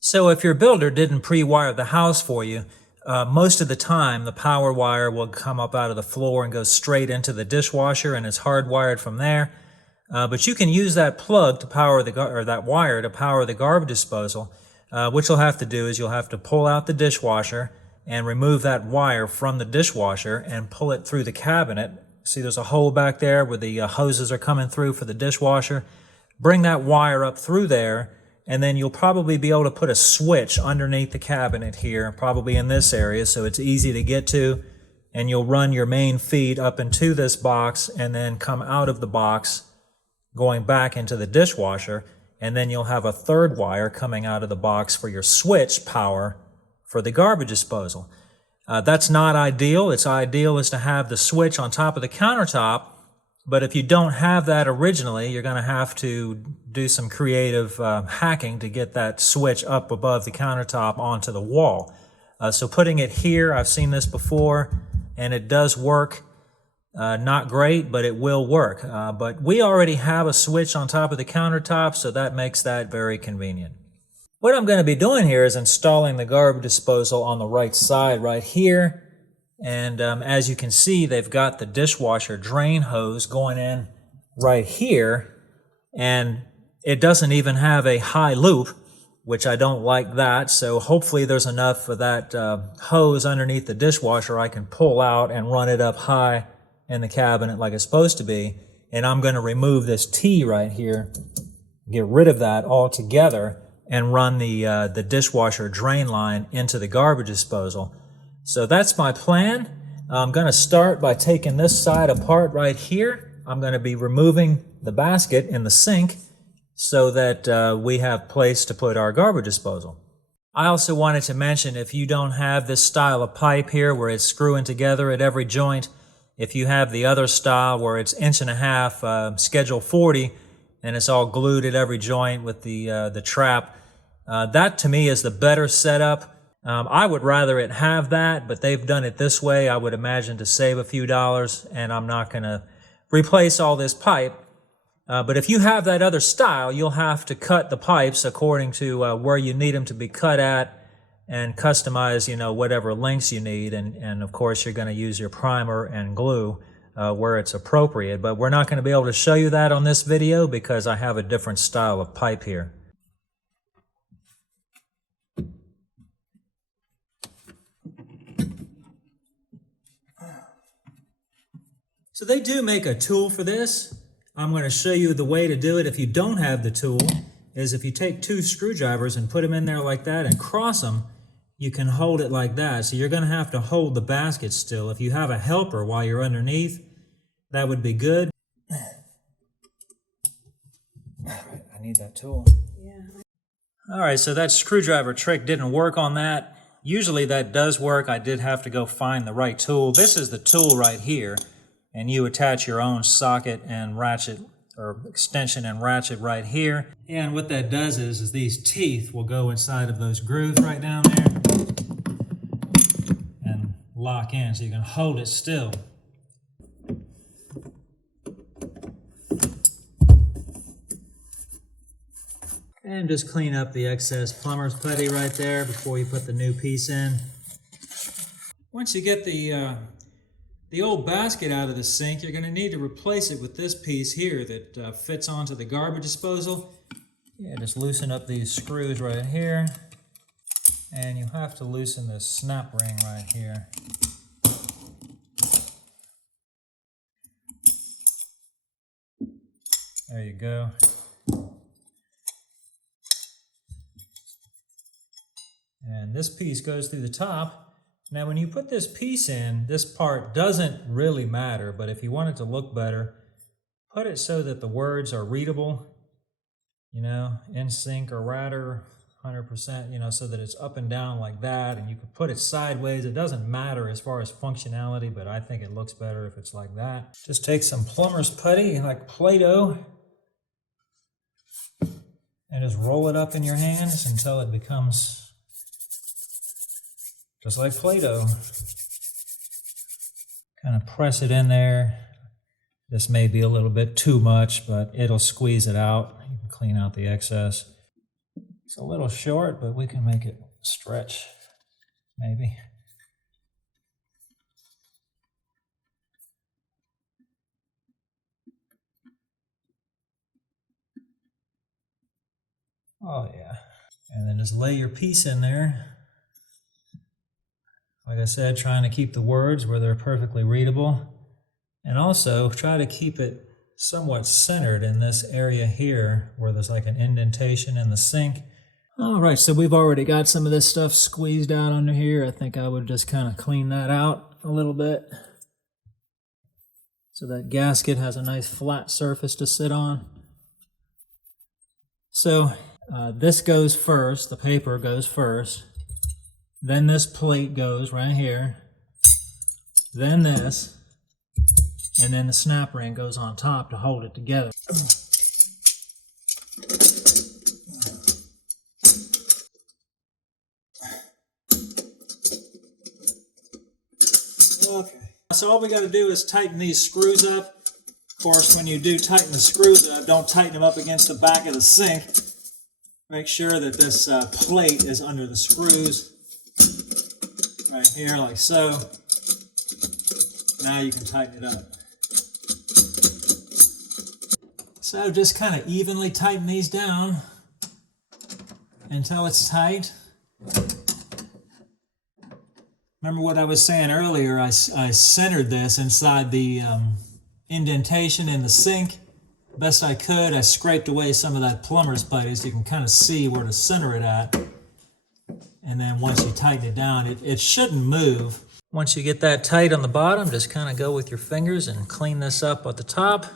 So if your builder didn't pre-wire the house for you, most of the time the power wire will come up out of the floor and go straight into the dishwasher, and it's hardwired from there. But you can use that plug to power that wire to power the garbage disposal. What you'll have to do is you'll have to pull out the dishwasher and remove that wire from the dishwasher and pull it through the cabinet. See, there's a hole back there where the hoses are coming through for the dishwasher. Bring that wire up through there, and then you'll probably be able to put a switch underneath the cabinet here, probably in this area, so it's easy to get to. And you'll run your main feed up into this box and then come out of the box, going back into the dishwasher, and then you'll have a third wire coming out of the box for your switch power for the garbage disposal. That's not ideal. It's ideal is to have the switch on top of the countertop, but if you don't have that originally, you're going to have to do some creative hacking to get that switch up above the countertop onto the wall. So putting it here, I've seen this before, and it does work. Not great, but it will work. But we already have a switch on top of the countertop, so that makes that very convenient. What I'm going to be doing here is installing the garbage disposal on the right side right here. And as you can see, they've got the dishwasher drain hose going in right here. And it doesn't even have a high loop, which I don't like that. So hopefully there's enough of that hose underneath the dishwasher I can pull out and run it up high in the cabinet like it's supposed to be. And I'm going to remove this T right here, get rid of that altogether, and run the dishwasher drain line into the garbage disposal. So that's my plan. I'm going to start by taking this side apart right here. I'm going to be removing the basket in the sink so that we have place to put our garbage disposal. I also wanted to mention, if you don't have this style of pipe here where it's screwing together at every joint, if you have the other style where it's 1.5 inch, schedule 40, and it's all glued at every joint with the trap, that to me is the better setup. I would rather it have that, but they've done it this way, I would imagine, to save a few dollars, and I'm not going to replace all this pipe. But if you have that other style, you'll have to cut the pipes according to where you need them to be cut at, and customize, whatever lengths you need, and of course you're going to use your primer and glue where it's appropriate. But we're not going to be able to show you that on this video because I have a different style of pipe here. So they do make a tool for this. I'm going to show you the way to do it if you don't have the tool, is if you take 2 screwdrivers and put them in there like that and cross them, you can hold it like that. So you're going to have to hold the basket still. If you have a helper while you're underneath, that would be good. I need that tool. Yeah. All right, so that screwdriver trick didn't work on that. Usually that does work. I did have to go find the right tool. This is the tool right here, and you attach your own socket and ratchet, or extension and ratchet right here. And what that does is these teeth will go inside of those grooves right down there and lock in, so you can hold it still. And just clean up the excess plumber's putty right there before you put the new piece in. Once you get the old basket out of the sink, you're going to need to replace it with this piece here that fits onto the garbage disposal. Yeah, just loosen up these screws right here. And you have to loosen this snap ring right here. There you go. And this piece goes through the top. Now when you put this piece in, this part doesn't really matter, but if you want it to look better, put it so that the words are readable, Insinkerator, 100%, so that it's up and down like that, and you can put it sideways. It doesn't matter as far as functionality, but I think it looks better if it's like that. Just take some plumber's putty, like Play-Doh, and just roll it up in your hands until it becomes just like Play-Doh. Kind of press it in there. This may be a little bit too much, but it'll squeeze it out. You can clean out the excess. It's a little short, but we can make it stretch, maybe. Oh yeah. And then just lay your piece in there. Like I said, trying to keep the words where they're perfectly readable. And also try to keep it somewhat centered in this area here where there's like an indentation in the sink. All right, so we've already got some of this stuff squeezed out under here. I think I would just kind of clean that out a little bit so that gasket has a nice flat surface to sit on. So this goes first, the paper goes first, then this plate goes right here, then this, and then the snap ring goes on top to hold it together. Okay, so all we got to do is tighten these screws up. Of course, when you do tighten the screws up, don't tighten them up against the back of the sink. Make sure that this plate is under the screws right here, like so. Now you can tighten it up. So just kind of evenly tighten these down until it's tight. Remember what I was saying earlier, I centered this inside the indentation in the sink. Best I could, I scraped away some of that plumber's putty so you can kind of see where to center it at. And then once you tighten it down, it shouldn't move. Once you get that tight on the bottom, just kind of go with your fingers and clean this up at the top.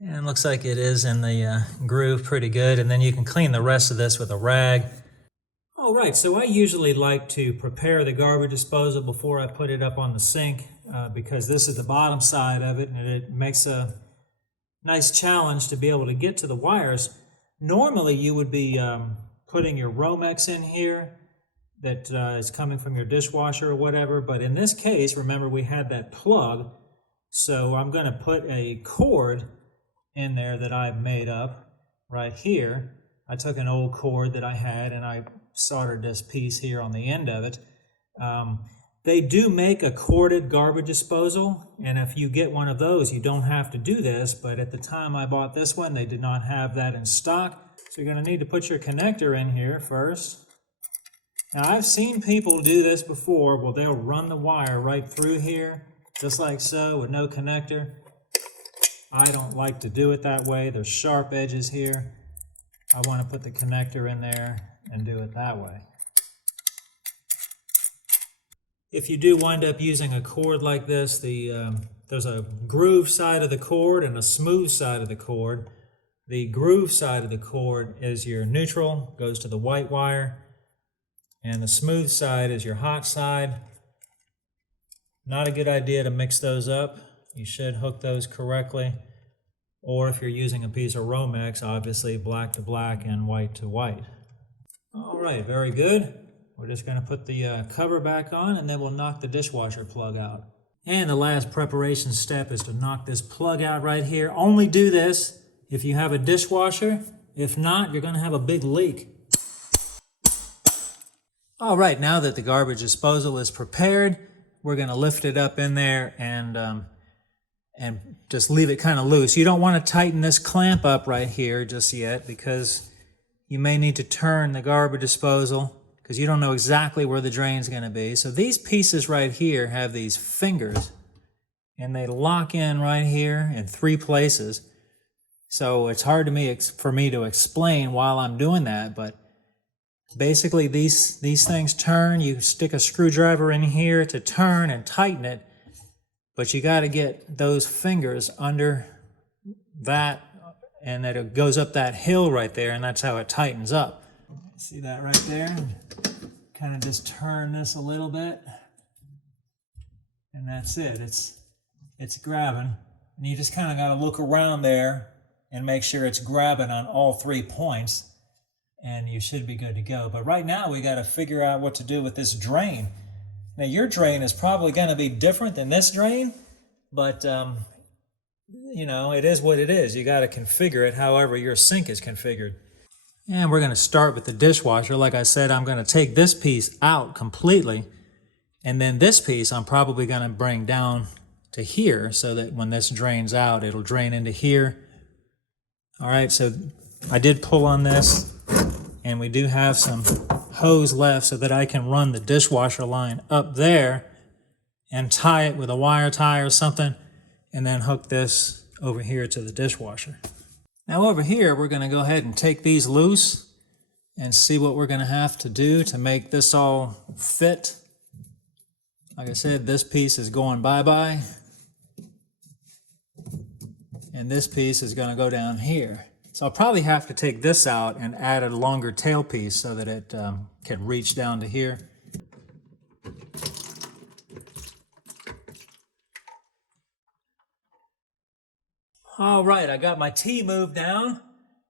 And it looks like it is in the groove pretty good. And then you can clean the rest of this with a rag. All right, so I usually like to prepare the garbage disposal before I put it up on the sink because this is the bottom side of it and it makes a nice challenge to be able to get to the wires. Normally you would be putting your Romex in here that is coming from your dishwasher or whatever, but in this case, remember we had that plug, so I'm going to put a cord in there that I've made up right here. I took an old cord that I had and I soldered this piece here on the end of it. They do make a corded garbage disposal, and if you get one of those, you don't have to do this, but at the time I bought this one, they did not have that in stock. So you're going to need to put your connector in here first. Now I've seen people do this before. Well, they'll run the wire right through here, just like so, with no connector. I don't like to do it that way. There's sharp edges here. I want to put the connector in there and do it that way. If you do wind up using a cord like this, there's a groove side of the cord and a smooth side of the cord. The groove side of the cord is your neutral, goes to the white wire, and the smooth side is your hot side. Not a good idea to mix those up. You should hook those correctly. Or if you're using a piece of Romex, obviously black to black and white to white. All right, very good. We're just going to put the cover back on and then we'll knock the dishwasher plug out. And the last preparation step is to knock this plug out right here. Only do this if you have a dishwasher. If not, you're going to have a big leak. All right, now that the garbage disposal is prepared, we're going to lift it up in there and just leave it kind of loose. You don't want to tighten this clamp up right here just yet because you may need to turn the garbage disposal because you don't know exactly where the drain's going to be. So these pieces right here have these fingers and they lock in right here in 3 places. So it's hard for me to explain while I'm doing that, but basically these things turn. You stick a screwdriver in here to turn and tighten it, but you got to get those fingers under that and that it goes up that hill right there, and that's how it tightens up. See that right there? Kind of just turn this a little bit, and that's it. It's grabbing, and you just kind of got to look around there and make sure it's grabbing on all 3 points, and you should be good to go. But right now we got to figure out what to do with this drain. Now your drain is probably going to be different than this drain, but you know, it is what it is. You got to configure it however your sink is configured. And we're going to start with the dishwasher. Like I said, I'm going to take this piece out completely. And then this piece I'm probably going to bring down to here so that when this drains out, it'll drain into here. All right, so I did pull on this, and we do have some hose left so that I can run the dishwasher line up there and tie it with a wire tie or something, and then hook this over here to the dishwasher. Now over here, we're going to go ahead and take these loose and see what we're going to have to do to make this all fit. Like I said, this piece is going bye-bye, and this piece is going to go down here. So I'll probably have to take this out and add a longer tail piece so that it can reach down to here. All right, I got my T moved down,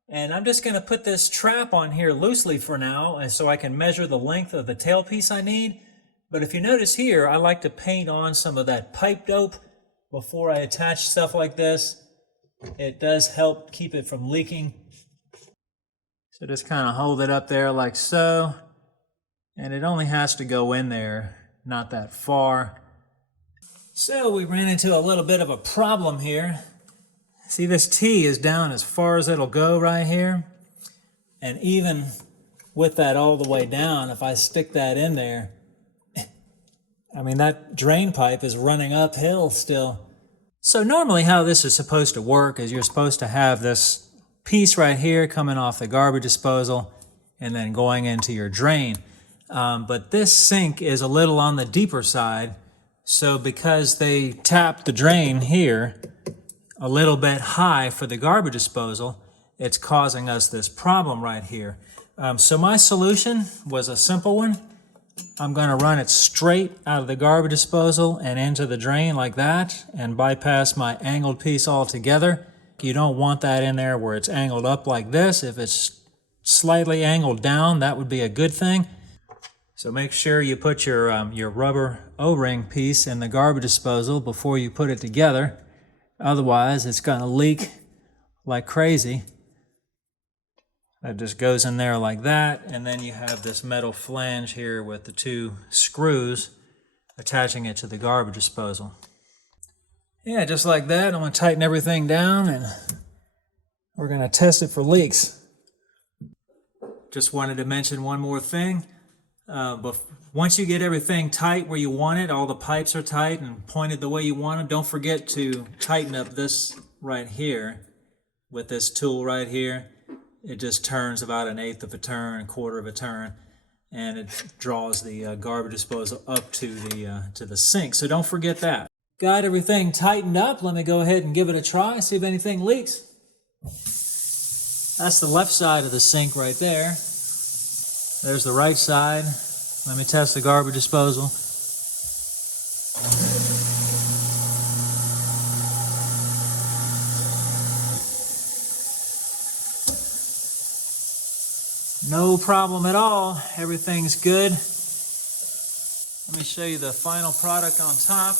and I'm just going to put this trap on here loosely for now, and so I can measure the length of the tail piece I need. But if you notice here, I like to paint on some of that pipe dope before I attach stuff like this. It does help keep it from leaking. So just kind of hold it up there like so, and it only has to go in there, not that far. So we ran into a little bit of a problem here. See, this T is down as far as it'll go right here. And even with that all the way down, if I stick that in there, I mean, that drain pipe is running uphill still. So normally how this is supposed to work is you're supposed to have this piece right here coming off the garbage disposal and then going into your drain. But this sink is a little on the deeper side. So because they tapped the drain here a little bit high for the garbage disposal, it's causing us this problem right here. So my solution was a simple one. I'm going to run it straight out of the garbage disposal and into the drain like that and bypass my angled piece altogether. You don't want that in there where it's angled up like this. If it's slightly angled down, that would be a good thing. So make sure you put your rubber O-ring piece in the garbage disposal before you put it together. Otherwise, it's going to leak like crazy. That just goes in there like that, and then you have this metal flange here with the two screws attaching it to the garbage disposal. Yeah, just like that. I'm going to tighten everything down, and we're going to test it for leaks. Just wanted to mention one more thing. But once you get everything tight where you want it, all the pipes are tight and pointed the way you want them, don't forget to tighten up this right here with this tool right here. It just turns about 1/8 of a turn, 1/4 of a turn, and it draws the garbage disposal up to the sink. So don't forget that. Got everything tightened up. Let me go ahead and give it a try, see if anything leaks. That's the left side of the sink right there. There's the right side. Let me test the garbage disposal. No problem at all. Everything's good. Let me show you the final product on top.